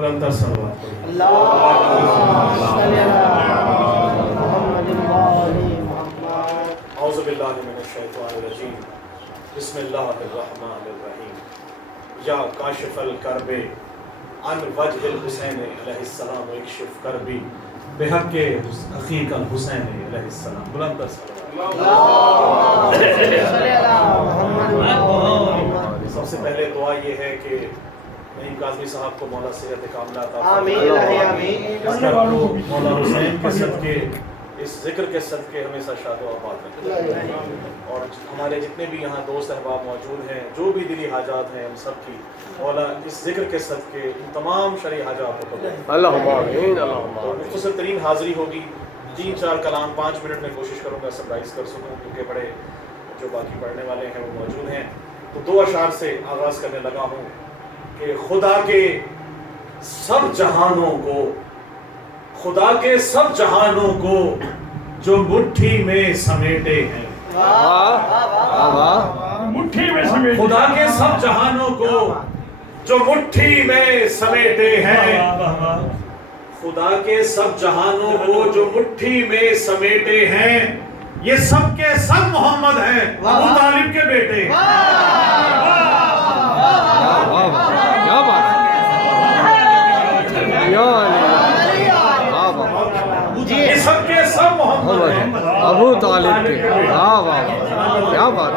بلندر صلوات پڑھیں۔ اللهم صل علی محمد وآل محمد۔ اعوذ باللہ من الشیطان الرجیم، بسم اللہ الرحمن الرحیم۔ یا کاشف الکرب عن وجہ الحسین علیہ السلام اکشف کربی بحق اخیک الحسین علیہ السلام۔ بلندر صلوات۔ اللهم صل علی محمد وآل محمد۔ سب سے پہلے دعا یہ ہے کہ نعیم کاظمی صاحب کو مولا صحت کاملہ عطا آمین فرمائے۔ آمین۔ اس گھر کو مولا حسین کے صدقے، اس ذکر کے صدقے ہمیشہ شاد و آباد رکھے، اور ہمارے جتنے بھی یہاں دوست احباب موجود ہیں، جو بھی دلی حاجات ہیں ہم سب کی مولا اس ذکر کے صدقے ان تمام شرعی حاجات کو قبول فرمائے۔ اللہم آمین اللہم تو مختصر ترین حاضری ہوگی، 3-4 کلام 5 منٹ میں کوشش کروں گا سمرائز کر سکوں، کیونکہ بڑے جو باقی پڑھنے والے ہیں وہ موجود ہیں۔ تو 2 اشعار سے آغاز کرنے لگا ہوں کہ خدا کے سب جہانوں کو، خدا کے سب جہانوں کو جو مٹھی میں سمیٹے ہیں، مٹھی میں سمیٹ، خدا کے سب جہانوں کو جو مٹھی میں سمیٹے ہیں، خدا کے سب جہانوں کو جو مٹھی میں سمیٹے ہیں، یہ سب کے سب محمد ہیں، ابو طالب کے بیٹے ہیں۔ کیا بات یہ سب کے سب محمد ہیں، ابو طالب کے، واہ واہ کیا بات۔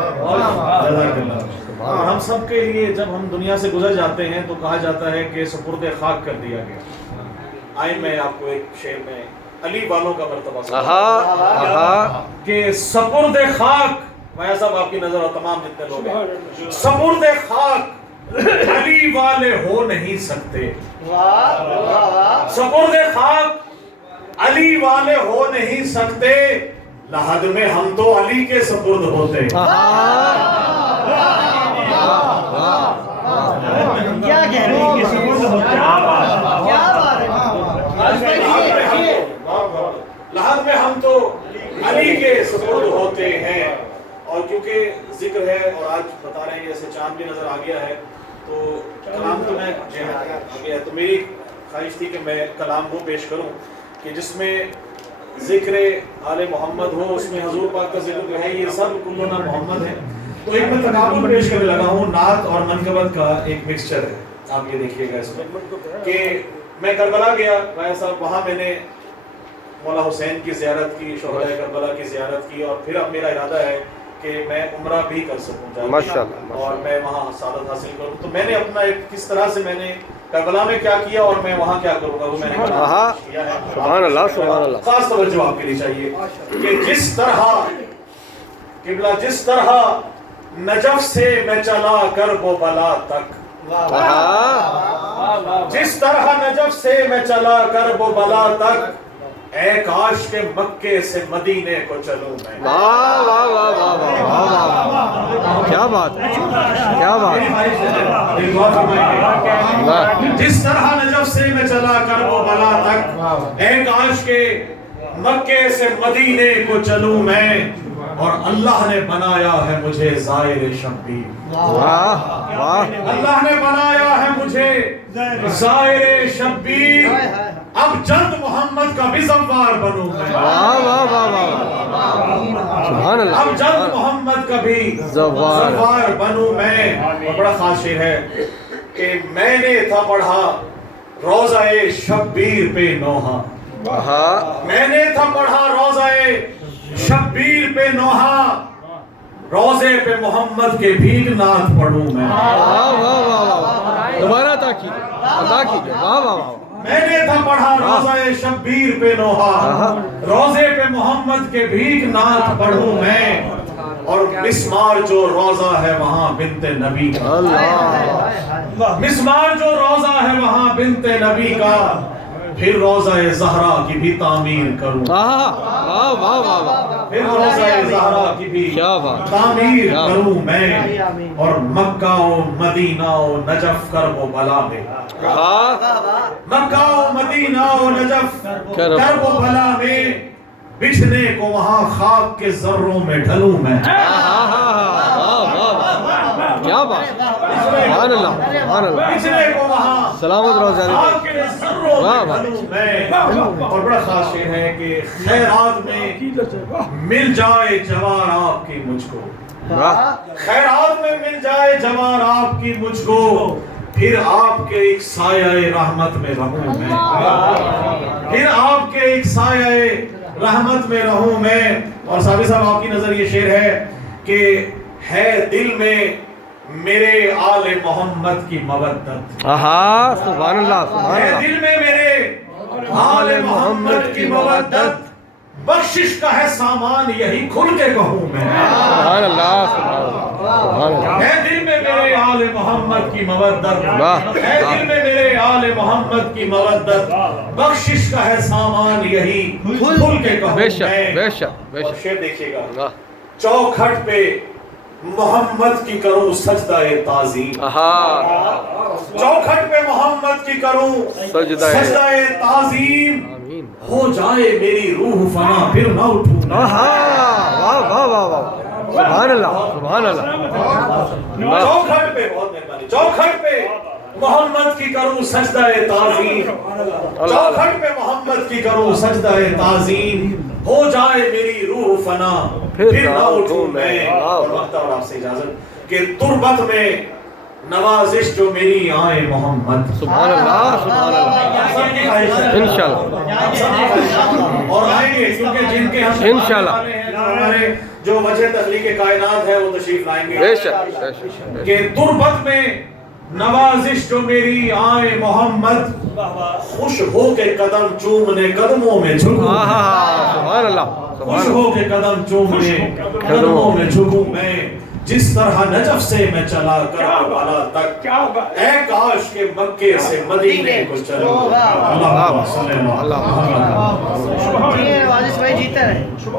ہم سب کے لیے جب ہم دنیا سے گزر جاتے ہیں تو کہا جاتا ہے کہ سپرد خاک کر دیا گیا۔ آئے میں آپ کو ایک شعر میں علی والوں کا مرتبہ سناتا کہ سپرد خاک، میں صاحب آپ کی نظر اور تمام جتنے لوگ ہیں، سپرد خاک علی والے ہو نہیں سکتے، سپرد خاک علی والے ہو نہیں سکتے، لحد میں ہم تو علی کے سپرد ہوتے۔ کیا کہہ رہے ہیں؟ کیا بات ہے؟ لحد میں ہم تو علی کے سپرد ہوتے ہیں۔ اور کیونکہ ذکر ہے اور آج بتا رہے ہیں جیسے چاند بھی نظر آ گیا ہے، تو کلام تو میں آ گیا ہے، تو میری خواہش تھی کہ میں کلام وہ پیش کروں کہ جس میں ذکر آل محمد ہو، اس میں حضور پاک کا ذکر جو ہے یہ سب کلنا محمد ہے۔ تو ایک میں تقابل پیش کرنے لگا ہوں، نعت اور منقبت کا ایک مکسچر ہے، آپ یہ دیکھیے گا اس میں کہ میں کربلا گیا بھائی صاحب، وہاں میں نے مولا حسین کی زیارت کی، شہدائے کربلا کی زیارت کی، اور پھر اب میرا ارادہ ہے کہ میں عمرہ بھی کر سکوں ماشاءاللہ، اور میں وہاں سعادت حاصل کروں۔ تو میں نے اپنا کس طرح سے میں نے کربلا میں کیا کیا اور میں وہاں کیا کروں گا وہ میں نے کیا ہے۔ سبحان اللہ سبحان اللہ۔ خاص توجہ آپ کے لیے چاہیے کہ جس طرح قبلہ، جس طرح نجف سے میں چلا کرب و بلا تک، جس طرح نجف سے میں چلا کرب و بلا تک، اے کاش کے مکے سے مدینے کو چلوں میں۔ واہ واہ واہ واہ واہ واہ، کیا بات کیا بات۔ جس طرح نجف سے میں چلا کرب و بلا تک، اے کاش کے مکے سے مدینے کو چلوں میں، اور اللہ نے بنایا ہے مجھے زائر شبیر۔ واہ واہ، اللہ نے بنایا ہے مجھے زائر شبیر، اب جلد محمد کا بھی زوار بنوں میں۔ واہ واہ واہ واہ، سبحان اللہ۔ اب جلد محمد کا بھی زوار بنوں میں۔ اور بڑا خاص شعر ہے کہ میں نے تھا پڑھا روضہ شبیر پہ نوحہ، میں نے تھا پڑھا روضہ شبیر پہ نوحہ، روضے پہ محمد کے بھی نعت پڑھوں میں۔ واہ واہ واہ واہ، دوبارہ عطا کیجیے، واہ واہ واہ۔ میں نے تھا پڑھا روضہ شبیر پہ نوحہ، روضے پہ محمد کے بھی نعت پڑھوں میں، اور مسمار جو روضہ ہے وہاں بنت نبی کا، مسمار جو روضہ ہے وہاں بنت نبی کا، پھر روضہ زہرا کی بھی تعمیر کروں، واہ واہ واہ واہ، پھر روضہ زہرا کی بھی کیا بات، تعمیر کروں میں، اور مکہ و مدینہ و نجف کرب و بلا میں، مکہ و مدینہ و نجف کرب و بلا میں، بچھنے کو وہاں خاک کے ذروں میں ڈھلوں میں۔ کیا بات، سبحان اللہ سبحان اللہ پچھلے کو وہاں سلامت رہو جانے آگ کے ذروں واہ میں واہ بنوں میں اور بڑا خاص شعر ہے کہ خیرات میں مل جائے جوان آپ کی مجھ کو واہ خیرات میں مل جائے جوان آپ کی مجھ کو پھر آپ کے ایک سایہ رحمت میں رہوں میں پھر آپ کے ایک سایہ رحمت میں رہوں میں اور صاحب صاحب آپ کی نظر یہ شعر ہے کہ ہے دل میں میرے آل محمد کی مودت آہا سبحان اللہ سبحان ہے اللہ دل میں میرے آل محمد کی مودت بخشش کا ہے سامان یہی کھل کے کہوں میں سبحان اللہ سبحان اللہ سبحان اللہ ہے دل میں میرے آل محمد کی مودت واہ ہے دل میں میرے آل محمد کی مودت بخشش کا ہے سامان یہی کھل کے کہوں بے شک میں بے شک بے اور شک شعر دیکھیے گا واہ چوکھٹ پہ محمد کی کروں سجدہ تعظیم آہا چوکھٹ پہ محمد کی کروں سجدہ تعظیم آمین ہو جائے میری روح فنا پھر نہ اٹھوں میں آہا واہ واہ واہ واہ سبحان اللہ سبحان اللہ واہ چوکھٹ پہ بہت مہربانی چوکھٹ پہ محمد کی کروں سجدہ تعظیم چوکھٹ پہ محمد کی کروں سجدہ تعظیم ہو جائے میری روح فنا پھر نہ اٹھوں میں اور وقت اور آپ سے اجازت کہ تربت میں نوازش جو میری آئے محمد سبحان اللہ سبحان اللہ انشاءاللہ اور آئیں گے کیونکہ جن کے ہم انشاءاللہ ہمارے جو وجہ تخلیق کائنات ہے وہ تشریف لائیں گے بے شک بے شک کہ تربت میں نوازش جو میری آئے محمد خوش ہو کے قدم چومنے قدموں میں جھکوں آہا سبحان اللہ خوش سبحان ہو کے قدم چومنے قدموں میں جھکوں میں جس طرح نجف سے میں چلا کربلا تک اے کاش کے مکے سے مدینے کو چلوں اللہ صلی اللہ علیہ وسلم جی واجد بھائی جیتا ہے